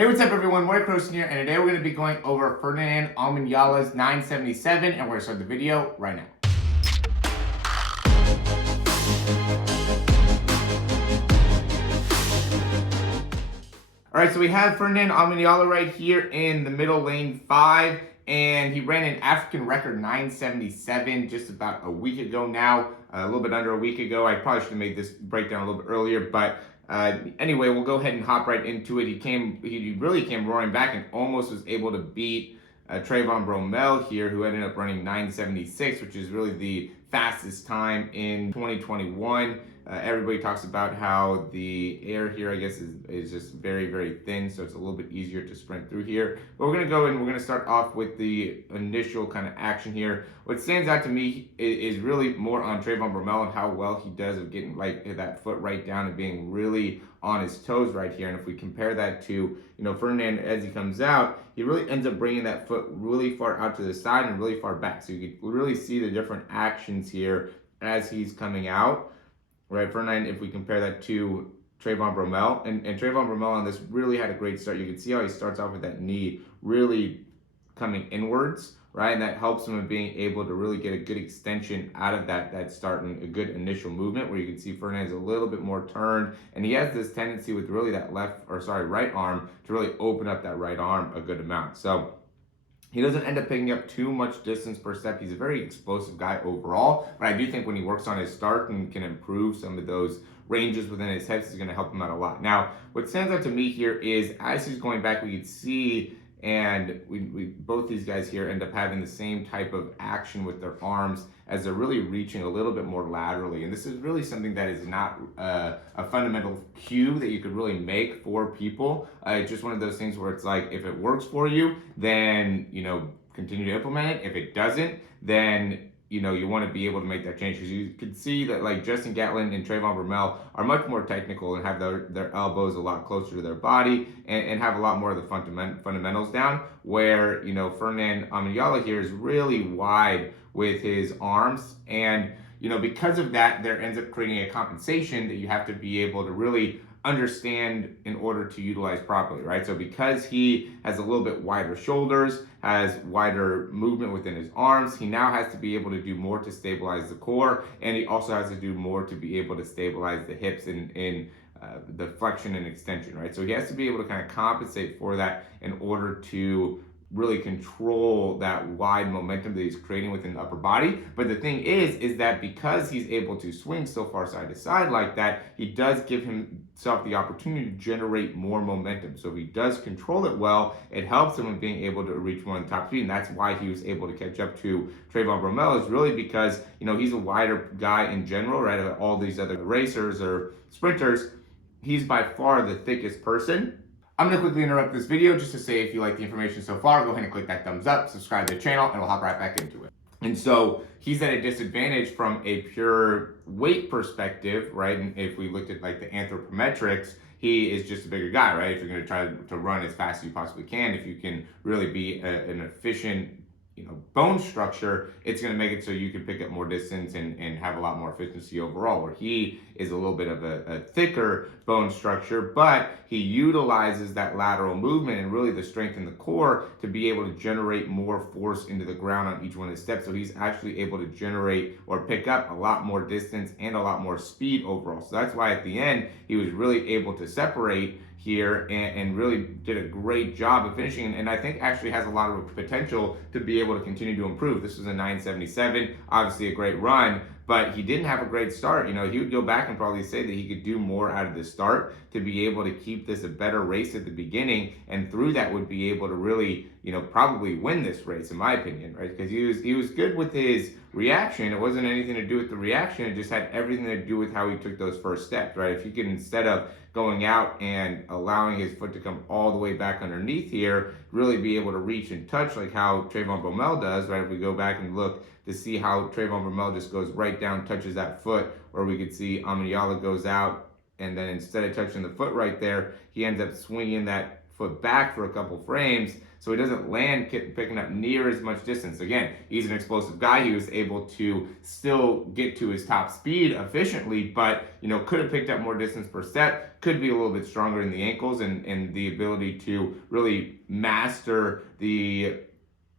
Hey, what's up everyone? White Croson here, and today we're going to be going over Ferdinand Amanyala's 977, and we're going to start the video right now. All right, so we have Ferdinand Amanyala right here in the middle lane 5, and he ran an African record 977 just about a week ago now, a little bit under a week ago. I probably should have made this breakdown a little bit earlier, but anyway, we'll go ahead and hop right into it. He really came roaring back and almost was able to beat Trayvon Bromell here, who ended up running 976, which is really the fastest time in 2021. Everybody talks about how the air here, I guess, is just very, very thin, so it's a little bit easier to sprint through here. But we're going to go and we're going to start off with the initial kind of action here. What stands out to me is really more on Trayvon Bromell and how well he does of getting like that foot right down and being really on his toes right here. And if we compare that to, Ferdinand as he comes out, he really ends up bringing that foot really far out to the side and really far back. So you can really see the different actions here as he's coming out. Right, Ferdinand, if we compare that to Trayvon Bromell, and Trayvon Bromell on this really had a great start. You can see how he starts off with that knee really coming inwards, right? And that helps him in being able to really get a good extension out of that start and a good initial movement where you can see Ferdinand's a little bit more turned, and he has this tendency with really that right arm to really open up that right arm a good amount. So he doesn't end up picking up too much distance per step. He's a very explosive guy overall, but I do think when he works on his start and can improve some of those ranges within his hips, is going to help him out a lot. Now, what stands out to me here is as he's going back, we can see, and we both these guys here end up having the same type of action with their arms as they're really reaching a little bit more laterally. And this is really something that is not a fundamental cue that you could really make for people. It's just one of those things where it's like, if it works for you, then, continue to implement it. If it doesn't, then you want to be able to make that change, because you can see that like Justin Gatlin and Trayvon Bromell are much more technical and have their elbows a lot closer to their body and have a lot more of the fundamentals down, where Ferdinand Amanyala here is really wide with his arms, and because of that, there ends up creating a compensation that you have to be able to really understand in order to utilize properly, right? So because he has a little bit wider shoulders, has wider movement within his arms, he now has to be able to do more to stabilize the core, and he also has to do more to be able to stabilize the hips in the flexion and extension, right? So he has to be able to kind of compensate for that in order to really control that wide momentum that he's creating within the upper body. But the thing is that because he's able to swing so far side to side like that, he does give himself the opportunity to generate more momentum. So if he does control it well, it helps him in being able to reach more in the top speed. And that's why he was able to catch up to Trayvon Bromell, is really because, he's a wider guy in general, right? Of all these other racers or sprinters, he's by far the thickest person. I'm going to quickly interrupt this video just to say, if you like the information so far, go ahead and click that thumbs up, subscribe to the channel, and we'll hop right back into it. And so he's at a disadvantage from a pure weight perspective, right? And if we looked at like the anthropometrics, he is just a bigger guy, right? If you're going to try to run as fast as you possibly can, if you can really be an efficient bone structure, it's going to make it so you can pick up more distance and have a lot more efficiency overall, where he is a little bit of a thicker bone structure, but he utilizes that lateral movement and really the strength in the core to be able to generate more force into the ground on each one of the steps. So he's actually able to generate or pick up a lot more distance and a lot more speed overall. So that's why at the end, he was really able to separate here and really did a great job of finishing, and I think actually has a lot of potential to be able to continue to improve. This was a 977, obviously a great run, but he didn't have a great start. He would go back and probably say that he could do more out of the start to be able to keep this a better race at the beginning, and through that would be able to really, probably win this race, in my opinion, right? Because he was good with his reaction. It wasn't anything to do with the reaction. It just had everything to do with how he took those first steps, right? If he could, instead of going out and allowing his foot to come all the way back underneath here, really be able to reach and touch like how Trayvon Bromell does, right? If we go back and look to see how Trayvon Bromell just goes right down, touches that foot, or we could see Amanyala goes out, and then instead of touching the foot right there, he ends up swinging that foot back for a couple frames, so he doesn't land picking up near as much distance. Again, he's an explosive guy. He was able to still get to his top speed efficiently, but could have picked up more distance per step, could be a little bit stronger in the ankles and the ability to really master the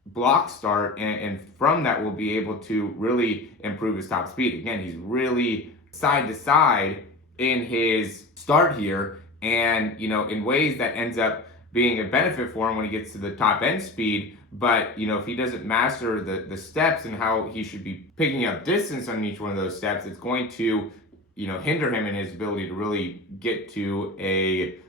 block start, and from that will be able to really improve his top speed. Again, he's really side to side in his start here, and in ways that ends up being a benefit for him when he gets to the top end speed. But if he doesn't master the steps and how he should be picking up distance on each one of those steps, it's going to hinder him in his ability to really get to a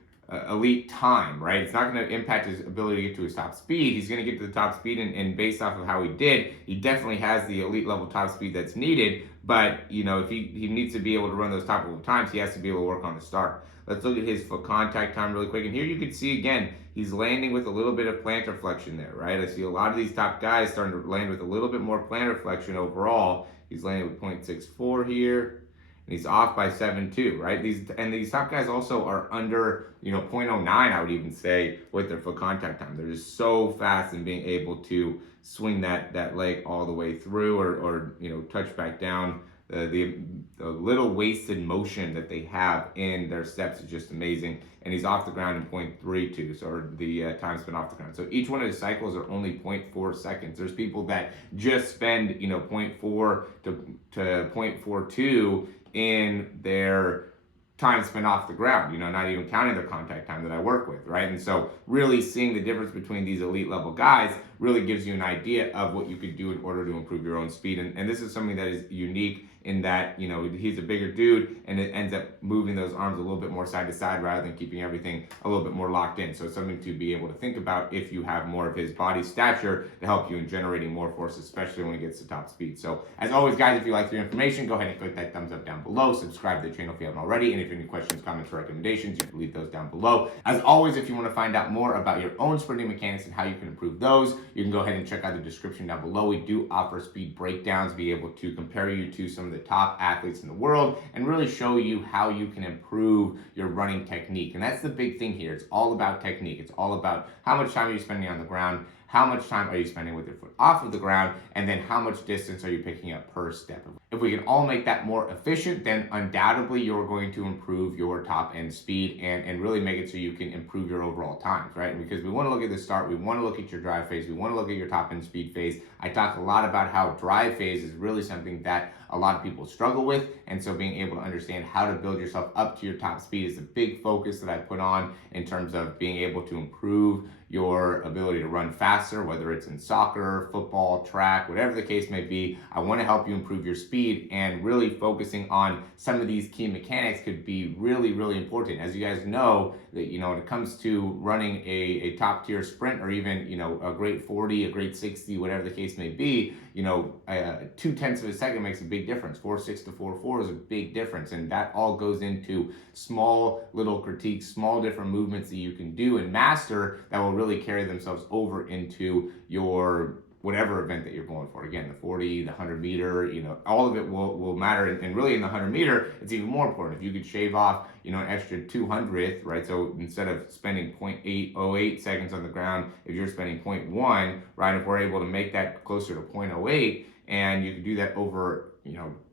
elite time, right? It's not going to impact his ability to get to his top speed. He's going to get to the top speed, and based off of how he did, he definitely has the elite level top speed that's needed. But if he needs to be able to run those top level times, he has to be able to work on the start. Let's look at his foot contact time really quick. And here you can see again, he's landing with a little bit of plantar flexion there, right? I see a lot of these top guys starting to land with a little bit more plantar flexion overall. He's landing with 0.64 here. And he's off by 7.2, right? These top guys also are under 0.09, I would even say, with their foot contact time. They're just so fast in being able to swing that leg all the way through, or touch back down. The little wasted motion that they have in their steps is just amazing. And he's off the ground in 0.32, so the time spent off the ground. So each one of his cycles are only 0.4 seconds. There's people that just spend 0.4 to 0.42 in their time spent off the ground, not even counting their contact time that I work with, right? And so really seeing the difference between these elite level guys really gives you an idea of what you could do in order to improve your own speed. And this is something that is unique in that, he's a bigger dude, and it ends up moving those arms a little bit more side to side rather than keeping everything a little bit more locked in. So it's something to be able to think about if you have more of his body stature to help you in generating more force, especially when it gets to top speed. So as always, guys, if you like the information, go ahead and click that thumbs up down below. Subscribe to the channel if you haven't already. And if you have any questions, comments, or recommendations, you can leave those down below. As always, if you want to find out more about your own sprinting mechanics and how you can improve those, you can go ahead and check out the description down below. We do offer speed breakdowns, be able to compare you to some of the top athletes in the world and really show you how you can improve your running technique. And that's the big thing here. It's all about technique. It's all about how much time are you spending on the ground, how much time are you spending with your foot off of the ground, and then how much distance are you picking up per step. If we can all make that more efficient, then undoubtedly you're going to improve your top end speed and really make it so you can improve your overall times, right? Because we want to look at the start, we want to look at your drive phase, we want to look at your top end speed phase. I talk a lot about how drive phase is really something that a lot of people struggle with, and so being able to understand how to build yourself up to your top speed is a big focus that I put on in terms of being able to improve your ability to run faster, whether it's in soccer, football, track, whatever the case may be. I want to help you improve your speed, and really focusing on some of these key mechanics could be really, really important. As you guys know, that when it comes to running a top tier sprint, or even a great 40, a great 60, whatever the case may be, 0.2 of a second makes a big difference. 4.6 to 4.4 is a big difference, and that all goes into small little critiques, small different movements that you can do and master that will really carry themselves over into your whatever event that you're going for. Again, the 40, the 100 meter, all of it will matter. And really in the 100 meter, it's even more important. If you could shave off, an extra 200th, right? So instead of spending 0.808 seconds on the ground, if you're spending 0.1, right? If we're able to make that closer to 0.08, and you could do that over,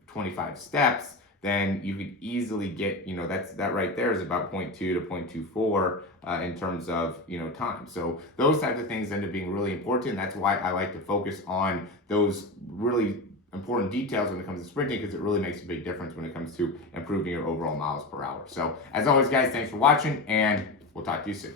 25 steps, then you could easily get, that right there is about 0.2 to 0.24 in terms of, time. So those types of things end up being really important. That's why I like to focus on those really important details when it comes to sprinting, because it really makes a big difference when it comes to improving your overall miles per hour. So as always, guys, thanks for watching, and we'll talk to you soon.